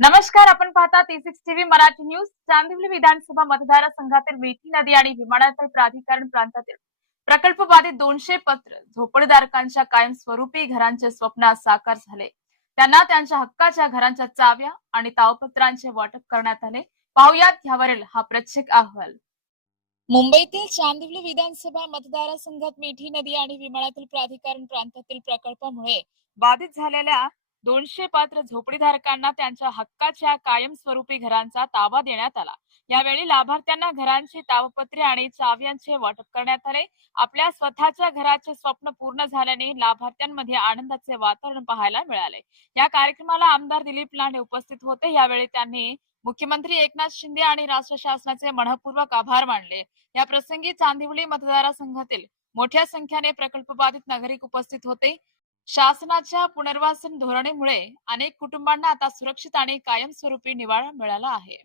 नमस्कार, आपण पाहता T6 TV Marathi news. Chandivali विधानसभा मतदारसंघातील मेठी नदी आणि विमानतळ प्राधिकरण प्रांतातील प्रकल्प बाधित 200 पत्र झोपडीधारकांच्या कायमस्वरूपी घरांचे स्वप्न साकार झाले. त्यांना त्यांच्या हक्काच्या घरांच्या चाव्या आणि तावपत्रांचे वाटप करण्यात आले. पाहुयात यावरील हा प्रत्येक अहवाल. मुंबईतील चांदिवली विधानसभा मतदारसंघात मेठी नदी आणि विमानतळ प्राधिकरण प्रांतातील प्रकल्पामुळे बाधित झालेल्या 200 पात्र झोपडीधारकांना त्यांच्या हक्काच्या कायमस्वरूपी घरांचा ताबा देण्यात आला. यावेळी लाभार्थ्यांना घरांची ताबपत्रे आणि चाव्यांचे वाटप करण्यात आले. आपल्या स्वतःच्या घराचे स्वप्न पूर्ण झाल्याने लाभार्थ्यांमध्ये आनंदाचे वातावरण पाहायला मिळाले. या कार्यक्रमाला आमदार दिलीप लांडे उपस्थित होते. यावेळी त्यांनी मुख्यमंत्री एकनाथ शिंदे आणि राष्ट्र शासनाचे मनःपूर्वक आभार मानले. या प्रसंगी चांदिवली मतदारसंघातील मोठ्या संख्येने प्रकल्प बाधित नागरिक उपस्थित होते. शासनाच्या पुनर्वसन धोरणेमुळे अनेक कुटुंबांना आता सुरक्षित आणि कायमस्वरूपी निवारा मिळाला आहे.